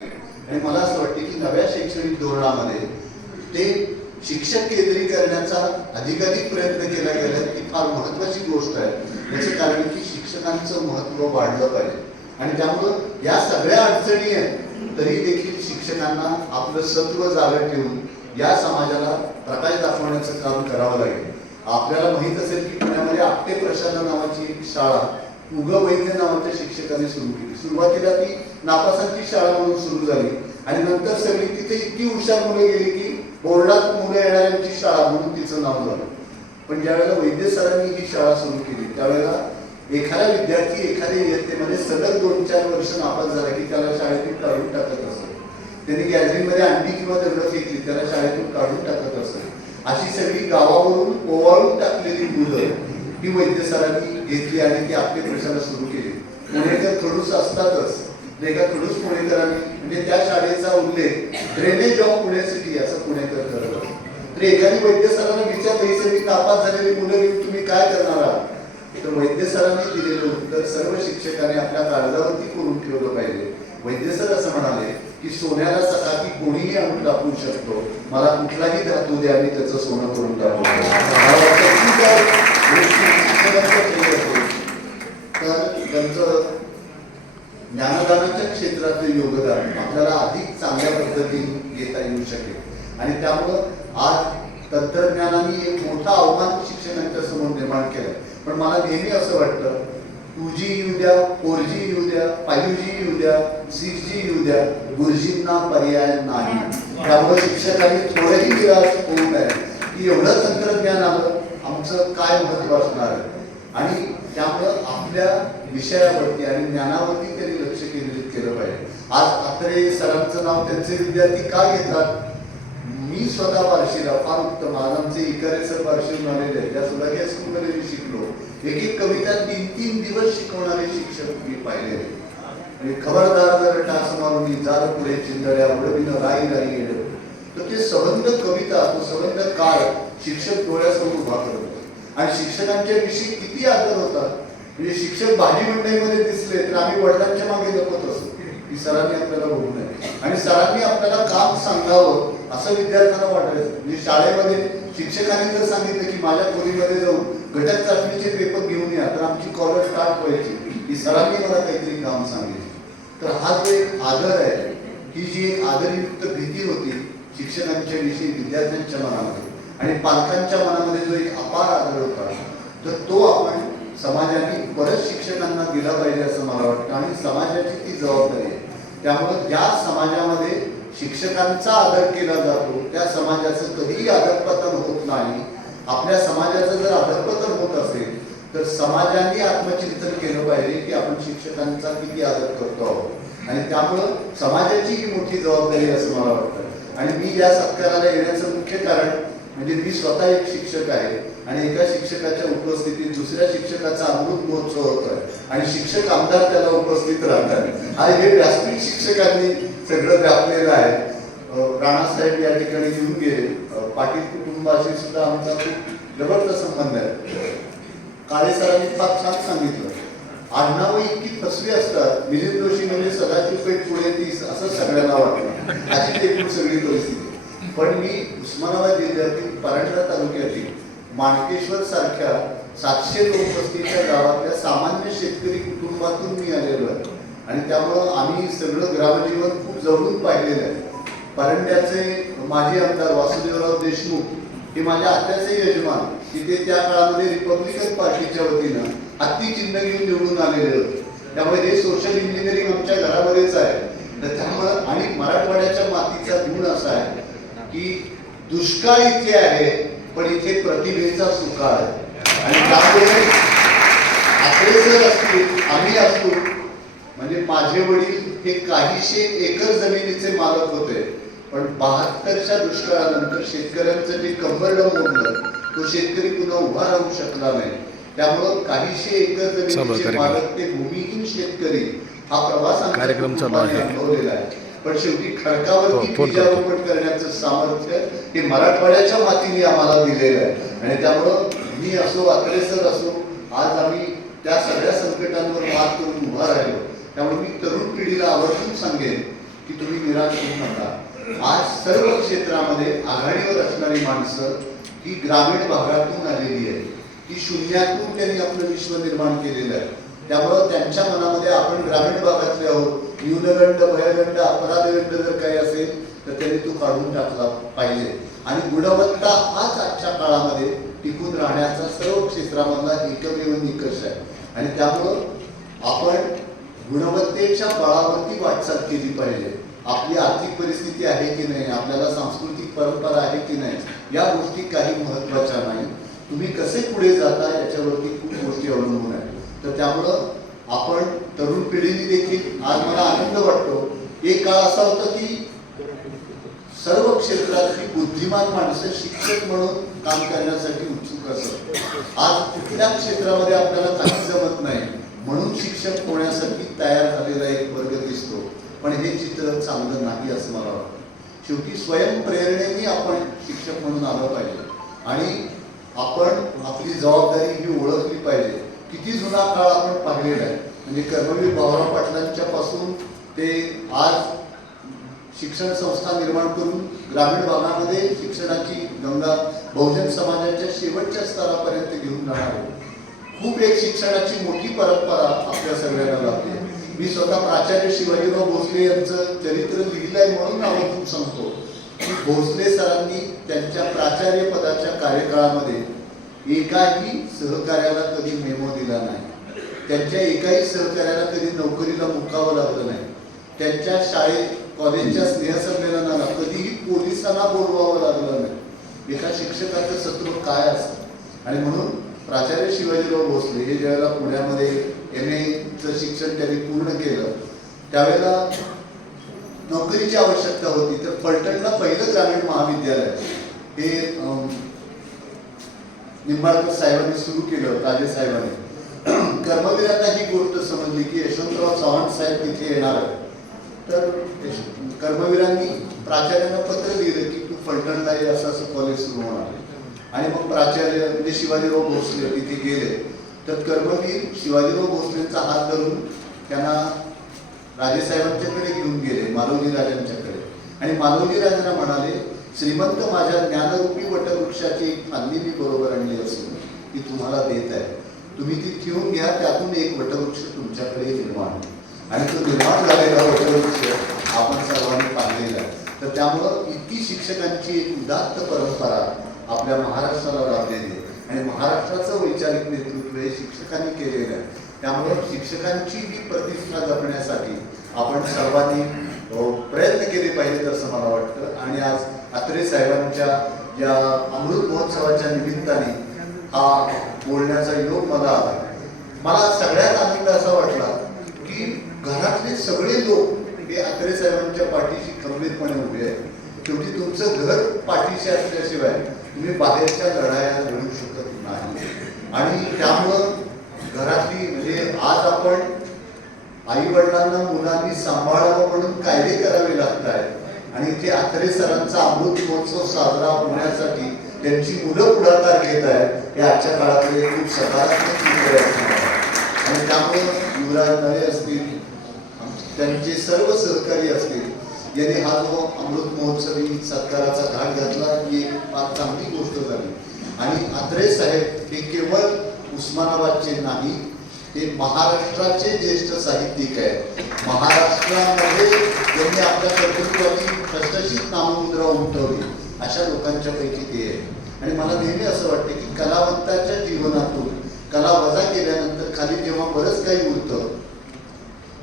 आणि मला असं वाटतं की नव्या शैक्षणिक धोरणामध्ये ते शिक्षक केंद्रीकरणाचा अधिकाधिक प्रयत्न केला गेला ही फार महत्त्वाची गोष्ट आहे। याचं कारण की शिक्षकांचं महत्त्व वाढलं पाहिजे आणि त्यामुळं या सगळ्या अडचणी आहेत तरी देखील शिक्षकांना आपलं सत्व जागं ठेवून या समाजाला प्रकाश दाखवण्याचं काम करावं लागेल। आपल्याला माहीत असेल की पुण्यामध्ये आपटे प्रशाला नावाची एक शाळा उग वैद्य नावाच्या शिक्षकाने सुरू केली। सुरुवातीला ती नापासांची शाळा म्हणून सुरू झाली आणि नंतर सगळी तिथे इतकी हुशार मुलं गेली की बोर्डात मुलं येणाऱ्यांची शाळा म्हणून तिचं नाव झालं। पण ज्यावेळेला वैद्य सरांनी ही शाळा सुरू केली त्यावेळेला एखादा विद्यार्थी एखाद्या इयत्तेमध्ये सलग 2-4 वर्ष नापास झाला की त्याला शाळेतून काढून टाकत असत। त्यांनी गॅलरीमध्ये अंडी किंवा दगड फेकली त्याला शाळेतून काढून टाकत असत। अशी सगळी गावावरून ओवाळून टाकलेली मुलं ही वैद्य सरांनी घेतली आणि ती आपली प्रशाला सुरू केली। पुणेकर खडूस असतातच, एका खडूस पुणेकरांनी म्हणजे त्या शाळेचा उल्लेख ड्रेनेज ऑफ पुणे सिटी असं पुणेकर करत होते। तर एखादी वैद्य सरांना विचारलं सगळी नापास झालेली मुलं घेऊन तुम्ही काय करणार आहात, तर वैद्य सरांनी दिलेलं उत्तर सर्व शिक्षकांनी आपल्या काळजावरती करून ठेवलं पाहिजे। वैद्य सर असं म्हणाले की सोन्याला सकाळी कोणीही आणून टाकू शकतो, मला कुठलाही धातू द्या मी त्याचं सोनं करून टाकतो। तर त्यांचं ज्ञानदानाच्या क्षेत्रातलं योगदान आपल्याला अधिक चांगल्या पद्धतीने घेता येऊ शकेल आणि त्यामुळं आज तंत्रज्ञानाने एक मोठा आव्हान शिक्षकांच्या समोर निर्माण केलं। पण मला नेहमी असं वाटतं 2G येऊ द्या, 4G येऊ द्या, 5G येऊ द्या, 6G येऊ द्या, गुरुजींना पर्याय नाही। त्यामुळे शिक्षकांनी थोडंही निराश होऊ नये की एवढं तंत्रज्ञान आलं आमचं काय महत्त्व असणार आहे आणि त्यामुळं आपल्या विषयावरती आणि ज्ञानावरती त्यांनी लक्ष केंद्रित केलं पाहिजे। आज अत्रे सरांचं नाव त्यांचे विद्यार्थी का घेतात, मी स्वतः बार्शीला फार उत्तम, आज आमचे इकारे सर बार्शीहून आलेले आहेत, त्या सुद्धा या स्कूलमध्ये मी शिकलो। एक कविता 3-3 दिवस शिकवणारे शिक्षक मी पाहिलेले आणि खबरदार जर टास मारून जार पुढे चिंधड्या उडविन राई राई येड, तर ते संबंध कविता तो संबंध काळ शिक्षक डोळ्यासमोर उभा करतो आणि शिक्षकांच्या विषयी किती आदर होता। म्हणजे शिक्षक भाजी मंडईमध्ये दिसले तर आम्ही वडिलांच्या मागे लपत असतो की सरांनी आपल्याला बघू नये आणि सरांनी आपल्याला काम सांगावं असं विद्यार्थ्यांना वाटायचं। म्हणजे शाळेमध्ये शिक्षकांनी जर सांगितलं की माझ्या खोलीमध्ये जाऊन घटक चाचणीचे पेपर घेऊन या तर आमची कॉलर स्टार्ट व्हायची की सरांनी मला काहीतरी काम सांगितलं। तर हा जो एक आदर आहे, ही जी एक आदरयुक्त भीती होती शिक्षकांच्या विषयी विद्यार्थ्यांच्या मनामध्ये आणि पालकांच्या मनामध्ये जो एक अपार आदर होता, तर तो आपण समाजाने परत शिक्षकांना दिला पाहिजे असं मला वाटतं आणि समाजाची ती जबाबदारी आहे। त्यामुळे ज्या समाजामध्ये शिक्षकांचा आदर केला जातो त्या समाजाचं कधीही अधःपतन होत नाही। आपल्या समाजाचं जर अधःपतन होत असेल तर समाजाने आत्मचिंतन केलं पाहिजे की आपण शिक्षकांचा किती आदर करतो आहोत आणि त्यामुळं समाजाची ही मोठी जबाबदारी असं मला वाटतं। आणि मी या सत्काराला येण्याचं मुख्य कारण म्हणजे मी स्वतः एक शिक्षक आहे आणि एका शिक्षकाच्या उपस्थितीत दुसऱ्या शिक्षकाचा अमृत महोत्सव होतोय आणि शिक्षक आमदार त्याला उपस्थित राहतात। हा हे व्यासपीठ शिक्षकांनी सगळं व्यापलेलं आहे। राणासाहेब या ठिकाणी येऊन गेले, पाटील कुटुंबाशी सुद्धा आमचा खूप जबरदस्त संबंध आहे। काळे सरांनी फार छान सांगितलं, आडनावं इतकी फसवी असतात, मिलिंद जोशी म्हणजे सदाशिव पेठ पुढे 30 असं सगळ्यांना वाटतं, अशी एकूण सगळी परिस्थिती। पण मी उस्मानाबाद जिल्ह्यातील परांडा तालुक्यातील माणकेश्वर सारख्या 700 लोकवस्तीच्या गावातल्या सामान्य शेतकरी कुटुंबातून मी आलेलो आहे आणि त्यामुळं आम्ही सगळं ग्रामजीवन खूप जवळून पाहिलेलं आहे। परांड्याचे माजी आमदार वासुदेवराव देशमुख हे माझ्या आत्याचे यजमान, तिथे त्या काळामध्ये रिपब्लिकन पार्टीच्या वतीनं हत्ती चिन्ह घेऊन निवडून आलेले होते। त्यामुळे हे सोशल इंजिनिअरिंग आमच्या घरामध्येच आहे। तर त्यामुळं आणि मराठवाड्याच्या मातीचा गुण असा आहे की दुष्काळ इथे आहे पण इथे प्रतिभेचा सुकाळ आहे आणि त्यामुळे अत्रेसर असतील आम्ही असतो म्हणजे माझे वडील हे काहीशे एकर जमिनीचे मालक होते, पण 72च्या दुष्काळानंतर शेतकऱ्यांचं जे कंबरडं मोडलं तो शेतकरी पुन्हा उभा राहू शकला नाही। त्यामुळं काहीशे एकर जमिनीचे मालक ते भूमिहीन शेतकरी हा प्रवास अनुभवलेला आहे। पण शेवटी खडकावरती बीजारोपण करण्याचं सामर्थ्य हे मराठवाड्याच्या मातीने आम्हाला दिलेलं आहे आणि त्यामुळं मी असो अत्रेसर असो आज आम्ही त्या सगळ्या संकटांवर मात करून उभा राहिलो। त्यामुळे मी तरुण पिढीला आवर्जून सांगेन की तुम्ही निराश होऊ नका। आज सर्व क्षेत्रामध्ये आघाडीवर असणारी माणसं ही ग्रामीण भागातून आलेली आहे, की शून्यातून त्यांनी आपलं विश्व निर्माण केलेलं आहे। त्यामुळं त्यांच्या मनामध्ये आपण ग्रामीण भागातले आहोत, न्यूनगंड भयगंड अपराधगंड जर काही असेल तर त्यांनी तो काढून टाकला पाहिजे। आणि गुणवत्ता हाच आजच्या काळामध्ये टिकून राहण्याचा सर्व क्षेत्रामधला एकमेव निकष आहे। आणि त्यामुळं आपण गुणवत्तेच्या बळावरती वाटचाल केली पाहिजे। आपली आर्थिक परिस्थिती आहे की नाही, आपल्याला सांस्कृतिक परंपरा आहे की नाही, या गोष्टी काही महत्त्वाच्या नाही। तुम्ही कसे पुढे जाता याच्यावरती खूप गोष्टी अवलंबून आहेत। तर त्यामुळं आपण तरुण पिढीने देखील, आज मला आनंद वाटतो, एक काळ असा होता की सर्व क्षेत्रातली बुद्धिमान माणसं शिक्षक म्हणून काम करण्यासाठी उत्सुक असत। आज कुठल्या क्षेत्रामध्ये आपल्याला काही जमत नाही म्हणून शिक्षक होण्यासाठी तयार झालेला एक वर्ग दिसतो, पण हे चित्र चांगलं नाही असं मला वाटतं। शेवटी स्वयंप्रेरणेने आपण शिक्षक म्हणून आलं पाहिजे आणि आपण आपली जबाबदारी ही ओळखली पाहिजे। किती जुना काळ आपण पाहिलेला आहे, म्हणजे कर्मवीर भाऊराव पाटलांच्या पासून ते आज शिक्षण संस्था निर्माण करून ग्रामीण भागामध्ये शिक्षणाची गंगा बहुजन समाजाच्या शेवटच्या स्तरापर्यंत घेऊन जाणार आहे। खूप एक शिक्षणाची मोठी परंपरा आपल्या सगळ्यांना लाभली। मी स्वतः प्राचार्य शिवाजीराव भोसले यांचं चरित्र लिहिलंय म्हणून आवर्जून सांगतो की भोसले सरांनी त्यांच्या प्राचार्य पदाच्या कार्यकाळामध्ये एकाही सहकार्याला कधी मेमो दिला नाही, त्यांच्या एकाही सहकार्याला कधी नोकरीला मुकावं लागलं नाही, त्यांच्या शाळेत कॉलेजच्या स्नेहसंमेलनाला कधीही पोलिसांना बोलवावं लागलं नाही। एका शिक्षकाचं सत्व काय असतं। आणि म्हणून प्राचार्य शिवाजीराव भोसले हे ज्यावेळेला पुण्यामध्ये MA शिक्षण त्यांनी पूर्ण केलं, त्यावेळेला नोकरीची आवश्यकता होती। तर फलटणला पहिलं ग्रामीण महाविद्यालय हे निंबाळकर साहेबांनी सुरू केलं, राजे साहेबांनी। कर्मवीरांना ही गोष्ट समजली की यशवंतराव चव्हाण साहेब तिथे येणार आहे, तर कर्मवीरांनी प्राचार्यांना पत्र लिहिलं की तू फलटणला ये, असं असं कॉलेज सुरू होणार आहे। आणि मग प्राचार्य म्हणजे शिवाजीराव भोसले तिथे गेले, तर कर्मवीर शिवाजीराव भोसलेंचा हात धरून त्यांना राजेसाहेबांच्याकडे घेऊन गेले, मालोजी राजांच्याकडे। आणि मालोजी राजांना म्हणाले, श्रीमंत माझ्या ज्ञानरूपी वटवृक्षाची एक फांदी मी बरोबर आणली असून ती तुम्हाला देत आहे, तुम्ही ती ठेवून घ्या, त्यातून एक वटवृक्ष तुमच्याकडे निर्माण। आणि तो निर्माण झालेला वटवृक्ष आपण सर्वांनी पाहिलेला आहे। तर त्यामुळं इतकी शिक्षकांची एक उदात्त परंपरा आपल्या महाराष्ट्राला लाभलेली आहे आणि महाराष्ट्राचं वैचारिक नेतृत्व हे शिक्षकांनी केलेलं आहे। त्यामुळं शिक्षकांची ही प्रतिष्ठा जपण्यासाठी आपण सर्वांनी प्रयत्न केले पाहिजेत असं मला वाटतं। आणि आज अत्रे साहेबांच्या या अमृत महोत्सवाच्या निमित्ताने हा बोलण्याचा योग मला आला। मला सगळ्यात आनंद असा वाटला की घरातले सगळे लोक हे अत्रे साहेबांच्या पाठीशी खंबीरपणे उभे आहेत। शेवटी तुमचं घर पाठीशी असल्याशिवाय तुम्ही बाहेरच्या लढाया लढू शकत नाही। आणि त्यामुळं घरातली म्हणजे आज आपण आई वडिलांना मुलांनी सांभाळावं म्हणून कायदे करावे लागत आहेत आणि इथे अत्रे सरांचा अमृत महोत्सव साजरा होण्यासाठी त्यांची मुलं पुढाकार घेत आहेत। हे आजच्या काळातले खूप सकारात्मक चित्र आहे। आणि त्यामुळे युवराज नळे असतील, त्यांचे सर्व सहकारी असतील, यांनी हा जो अमृत महोत्सवी सत्काराचा घाट घातला ही फार चांगली गोष्ट झाली। आणि अत्रे साहेब हे केवळ उस्मानाबादचे नाही, ते महाराष्ट्राचे ज्येष्ठ साहित्यिक आहेत। महाराष्ट्रामध्ये त्यांनी आपल्या कर्तृत्वाची ठसठशीत नाममुद्रा उमटवली अशा लोकांच्या पैकी ते आहे। आणि मला नेहमी असं वाटतं की कलावंताच्या जीवनातून कला वजा केल्यानंतर खाली जेव्हा बरंच काही उरतं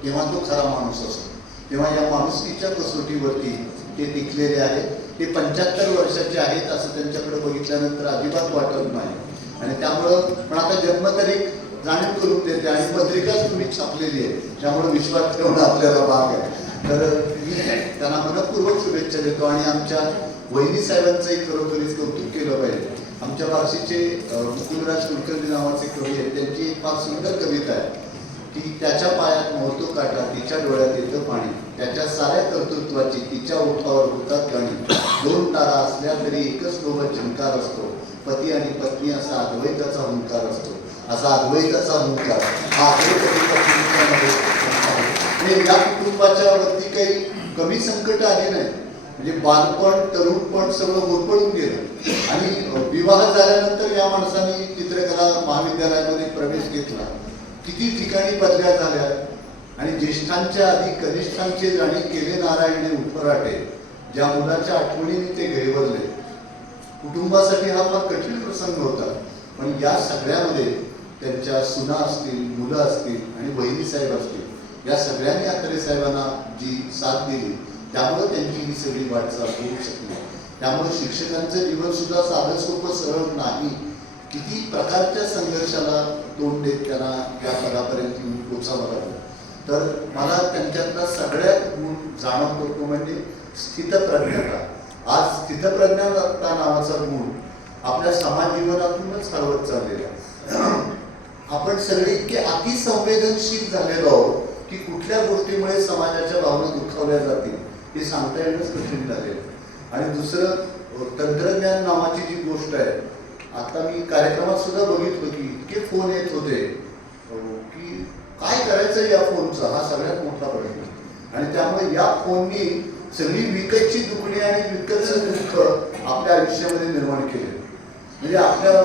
तेव्हा तो खरा माणूस असतो। तेव्हा या माणुसकीच्या कसोटीवरती ते टिकलेले आहेत। ते 75 वर्षाचे आहेत असं त्यांच्याकडे बघितल्यानंतर अजिबात वाटत नाही। आणि त्यामुळं पण आता जन्मतारीख जाणीव करून देते आणि पत्रिकाच तुम्ही छापलेली आहे, त्यामुळे विश्वास ठेवणं आपल्याला भाग आहे। तर मी त्यांना मनपूर्वक शुभेच्छा देतो। आणि आमच्या वहिनी साहेबांचंही खरोखरीच कौतुक केलं पाहिजे। आमच्या बार्शीचे मुकुंदराज कुलकर्णी नावाचे कवी आहेत, त्यांची एक फार सुंदर कविता आहे की त्याच्या पायात मोहतो काटा, तिच्या डोळ्यात येतं पाणी, त्याच्या साऱ्या कर्तृत्वाची तिच्या ओठावर होतात गाणी, दोन तारा असल्या तरी एकच सोबत झंकार असतो, पती आणि पत्नी असा अद्वैताचा हुंकार असतो, असा अद्वैताचा मुलगा हा या कुटुंबाच्या वरती काही कमी संकट आली नाही. म्हणजे बालपण तरुणपण सगळं होरपळून गेलं आणि विवाह झाल्यानंतर या माणसाने चित्रकला महाविद्यालयामध्ये प्रवेश घेतला. किती ठिकाणी बदल्या झाल्या आणि ज्येष्ठांच्या आधी कनिष्ठांचे जाणे केले नारायणे उठराटे, ज्या मुलाच्या आठवणीने ते घेवरले. कुटुंबासाठी हा फार कठीण प्रसंग होता, पण या सगळ्यामध्ये त्यांच्या सुना असतील, मुलं असतील आणि बहिणी साहेब असतील, या सगळ्यांनी अत्रे साहेबांना जी साथ दिली त्यामुळे त्यांची ही सगळी वाटचाल होऊ शकली. त्यामुळे शिक्षकांचं जीवन सुद्धा साधं सोपं सरळ नाही. किती प्रकारच्या संघर्षाला तोंड देत त्यांना या पदापर्यंत पोचावं लागलं. तर मला त्यांच्यातला सगळ्यात गुण जाणवतो तो म्हणजे स्थितप्रज्ञता. आज स्थितप्रज्ञता नावाचा गुण आपल्या समाज जीवनातूनच हरवत चाललेला. आपण सगळे इतके अतिसंवेदनशील झालेलो आहोत की कुठल्या गोष्टीमुळे समाजाच्या भावना दुखावल्या जातील हे सांगता येणंच कठीण झालेलं. आणि दुसरं तंत्रज्ञान नावाची जी गोष्ट आहे, आता मी कार्यक्रमात सुद्धा बघितलं की इतके फोन येत होते की काय करायचं या फोनचा, हा सगळ्यात मोठा प्रश्न. आणि त्यामुळे या फोननी सगळी विकतची दुखणी आणि विकतचं दुःख आपल्या आयुष्यामध्ये निर्माण केले. म्हणजे आपल्या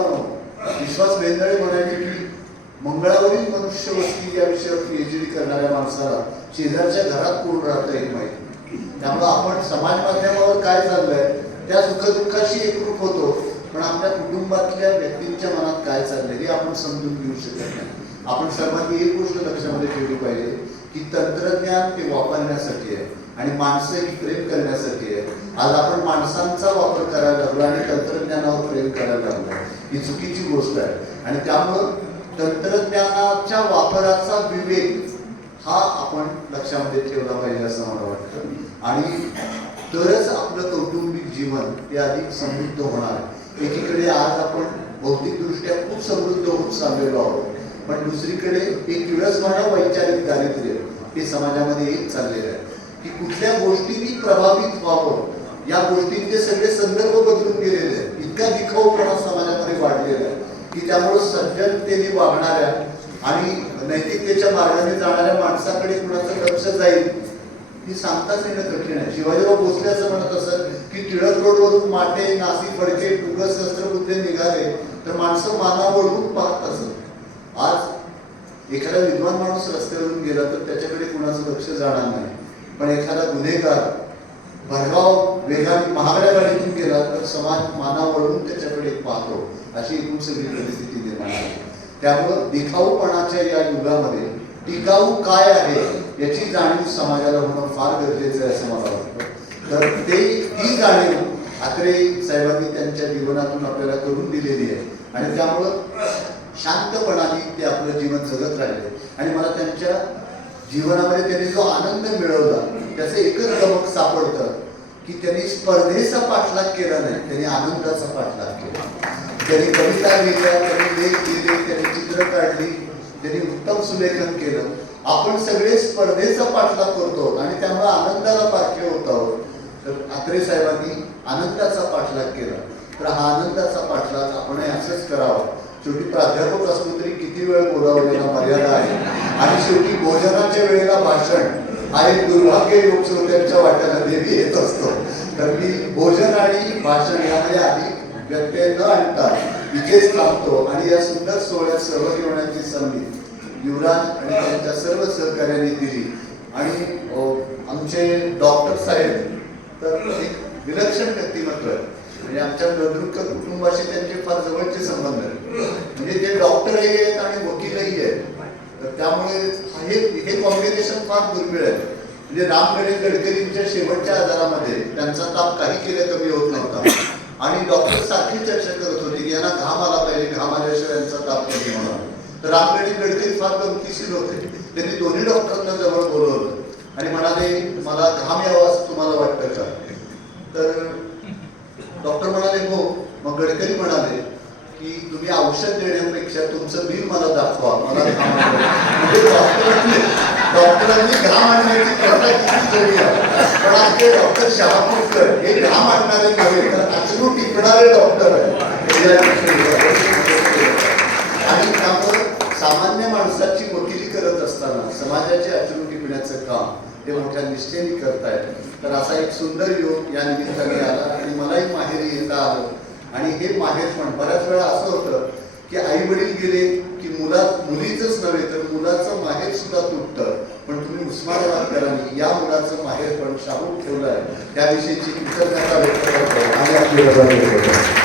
विश्वास वेंदळे म्हणाले की मंगळावरील मनुष्य वस्ती या विषयावर PhD करणाऱ्या माणसाला शेजारच्या घरात कोण राहतं हे माहिती. त्यामुळे आपण समाज माध्यमावर काय चाललंय त्या सुखदुःखाशी एकरूप होतो, पण आपल्या कुटुंबातल्या व्यक्तींच्या मनात काय चाललंय हे आपण समजून घेऊ शकत नाही. आपण सर्वांनी एक गोष्ट लक्षामध्ये ठेवली पाहिजे की तंत्रज्ञान ते वापरण्यासाठी आहे आणि माणसं ही प्रेम करण्यासाठी आहे. आज आपण माणसांचा वापर करायला लागलो आणि तंत्रज्ञानावर प्रेम करायला लागलो, ही चुकीची गोष्ट आहे. आणि त्यामुळं तंत्रज्ञानाच्या वापराचा विवेक हा आपण लक्षामध्ये ठेवला पाहिजे असं मला वाटतं. आणि तरच आपलं कौटुंबिक जीवन हे अधिक समृद्ध होणार आहे. एकीकडे आज आपण भौतिकदृष्ट्या खूप समृद्ध होत चाललेलो आहोत, पण दुसरीकडे एक किळसवाणं वैचारिक दारिद्र्य हे समाजामध्ये येत चाललेलं आहे की कुठल्या गोष्टींनी प्रभावित व्हावं या गोष्टींचे सगळे संदर्भ बदलून गेलेले आहेत. इतका दिखाऊपणा समाजामध्ये वाढलेला आहे की त्यामुळे सज्जनतेने वागणाऱ्या आणि नैतिकतेच्या मार्गाने जाणाऱ्या माणसाकडे कुणाचं लक्ष जाईल ही सांगताच येणं कठीण आहे. शिवाजीराव भोसले असं म्हणत असत की टिळक रोडवरून माटे, नासी, फडके, टुगस, शस्त्रबुद्धे निघाले तर माणसं मानावळून पाहत असत. आज एखादा विद्वान माणूस रस्त्यावरून गेला तर त्याच्याकडे कुणाचं लक्ष जाणार नाही, पण एखादा गुन्हेगार भरगाव वेगाने महागड्या गाडीतून गेला तर समाज मानावळून त्याच्याकडे पाहतो. अशी एकूण सगळी परिस्थिती निर्माण आहे. त्यामुळं दिखाऊपणाच्या या युगामध्ये टिकाऊ काय आहे याची जाणीव समाजाला होणं फार गरजेचं आहे असं मला वाटतं. तर ती जाणीव अत्रे साहेबांनी त्यांच्या जीवनातून आपल्याला करून दिलेली आहे आणि त्यामुळं शांतपणाने ते आपलं जीवन जगत राहिले. आणि मला त्यांच्या जीवनामध्ये त्यांनी जो आनंद मिळवला त्याचं एकच गमक सापडतं की त्यांनी स्पर्धेचा पाठलाग केला नाही, त्यांनी आनंदाचा पाठलाग केला. त्यांनी कविता लिहिल्या, त्यांनी लेख लिहिले, त्यांनी चित्र काढली, त्यांनी उत्तम सुलेखन केलं. आपण सगळे स्पर्धेचा पाठलाग करतो आणि त्यामुळे आनंदाला पारखे होत आहोत. तर अत्रे साहेबांनी आनंदाचा पाठलाग केला. तर हा आनंदाचा पाठलाग आपणही असंच करावा. शेवटी प्राध्यापक असलो तरी किती वेळ बोलावं याला मर्यादा आहे. आणि शेवटी भोजनाच्या वेळेला भाषण हा एक दुर्भाग्य योग श्रोत्यांच्या वाट्याला नेहमी येत असतो. तर मी भोजन आणि भाषण यामध्ये अधिक व्यत्यय न आणता इथेच थांबतो आणि या सुंदर सोहळ्यात सहभागी होण्याची संधी युवराज आणि त्यांच्या सर्व सहकार्यांनी दिली. आणि आमचे डॉक्टर साहेब तर एक विलक्षण व्यक्तिमत्व आहे. म्हणजे आमच्या नद्रुकर कुटुंबाशी त्यांचे फार जवळचे संबंध आहेत. म्हणजे ते डॉक्टरही आहेत आणि वकीलही आहेत. तर त्यामुळे हे कॉम्बिनेशन फार दुर्मिळ आहे. म्हणजे रामगणे गडकरींच्या शेवटच्या आजारामध्ये त्यांचा ताप काही केल्या कमी होत नव्हता आणि डॉक्टर सारखी चर्चा करत होते की यांना घाम आला पाहिजे, घाम आल्याशिवाय यांचा ताप कमी होणार. तर रामगणे गडकरी फार गमतीशीर होते. त्यांनी दोन्ही डॉक्टरांना जवळ बोलवलं आणि म्हणाले मला घाम यावा असं तुम्हाला वाटतं का? तर डॉक्टर म्हणाले हो. मग गडकरी म्हणाले की तुम्ही औषध देण्यापेक्षा तुमचं बिल मला दाखवा, मला घाम म्हणजे डॉक्टरांनी घाम आणण्याची प्रथा किती जरी आहे. पण आमचे डॉक्टर शहापूरकर हे घाम आणणारे नव्हे तर अचूक टिकणारे डॉक्टर आहे. आणि त्यामुळे समाजाचे अश्रू टिपण्याचं काम ते मोठ्या निष्ठेने करतायत. तर असा एक सुंदर योग या निमित्ताने आला आणि मलाही माहेरी येता आलं. आणि हे माहेरपण बऱ्याच वेळा असं होतं की आई वडील गेले की मुलीचंच नव्हे तर मुलाचं माहेर सुद्धा तुटतं. पण तुम्ही उस्मानाबादकरांनी या मुलाचं माहेरपण शाबूत ठेवलं आहे, त्याविषयीची कृतज्ञता व्यक्त करतो आणि आपली